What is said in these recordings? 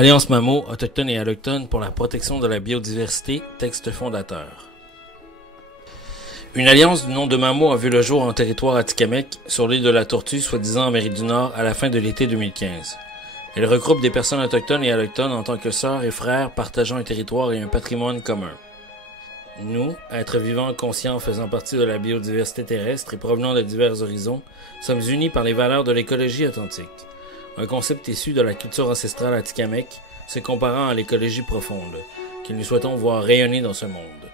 Alliance Mamo, autochtones et allochtones pour la protection de la biodiversité, texte fondateur. Une alliance du nom de Mamo a vu le jour en territoire atikamekw, sur l'île de la Tortue, soi-disant en Amérique du Nord, à la fin de l'été 2015. Elle regroupe des personnes autochtones et allochtones en tant que sœurs et frères partageant un territoire et un patrimoine commun. Nous, êtres vivants conscients faisant partie de la biodiversité terrestre et provenant de divers horizons, sommes unis par les valeurs de l'écologie authentique. Un concept issu de la culture ancestrale atikamekw, se comparant à l'écologie profonde, que nous souhaitons voir rayonner dans ce monde.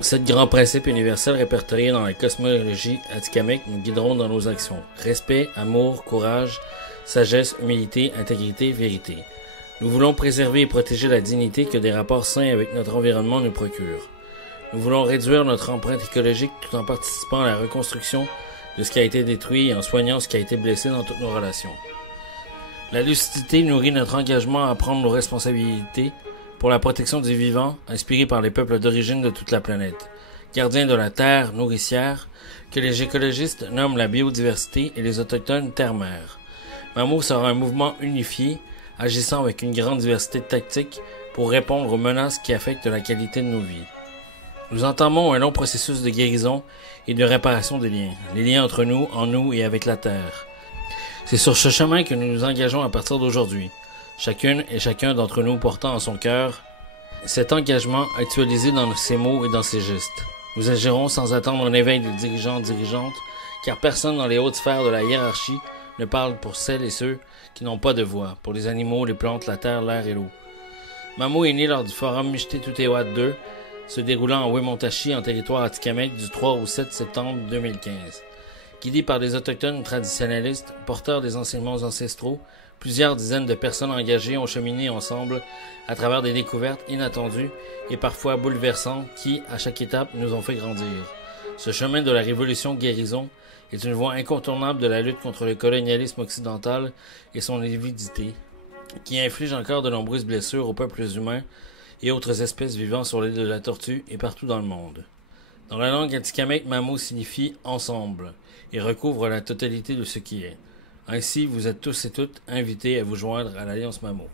7 grands principes universels répertoriés dans la cosmologie atikamekw nous guideront dans nos actions. Respect, amour, courage, sagesse, humilité, intégrité, vérité. Nous voulons préserver et protéger la dignité que des rapports sains avec notre environnement nous procurent. Nous voulons réduire notre empreinte écologique tout en participant à la reconstruction de ce qui a été détruit et en soignant ce qui a été blessé dans toutes nos relations. La lucidité nourrit notre engagement à prendre nos responsabilités pour la protection du vivant, inspiré par les peuples d'origine de toute la planète, gardiens de la terre nourricière, que les écologistes nomment la biodiversité et les autochtones terre-mère. Mamo sera un mouvement unifié, agissant avec une grande diversité de tactiques pour répondre aux menaces qui affectent la qualité de nos vies. Nous entamons un long processus de guérison et de réparation des liens, les liens entre nous, en nous et avec la Terre. C'est sur ce chemin que nous nous engageons à partir d'aujourd'hui, chacune et chacun d'entre nous portant en son cœur cet engagement actualisé dans ses mots et dans ses gestes. Nous agirons sans attendre un éveil des dirigeants et dirigeantes, car personne dans les hautes sphères de la hiérarchie ne parle pour celles et ceux qui n'ont pas de voix, pour les animaux, les plantes, la terre, l'air et l'eau. Mamo est né lors du forum Mishti-Tutewat 2, se déroulant en Wemotaci en territoire atikamekw du 3 au 7 septembre 2015. Guidé par des autochtones traditionnalistes, porteurs des enseignements ancestraux, plusieurs dizaines de personnes engagées ont cheminé ensemble à travers des découvertes inattendues et parfois bouleversantes qui, à chaque étape, nous ont fait grandir. Ce chemin de la révolution guérison est une voie incontournable de la lutte contre le colonialisme occidental et son avidité, qui inflige encore de nombreuses blessures aux peuples humains et autres espèces vivant sur l'île de la Tortue et partout dans le monde. Dans la langue atikamekw, Mamo signifie « ensemble » et recouvre la totalité de ce qui est. Ainsi, vous êtes tous et toutes invités à vous joindre à l'Alliance Mamo.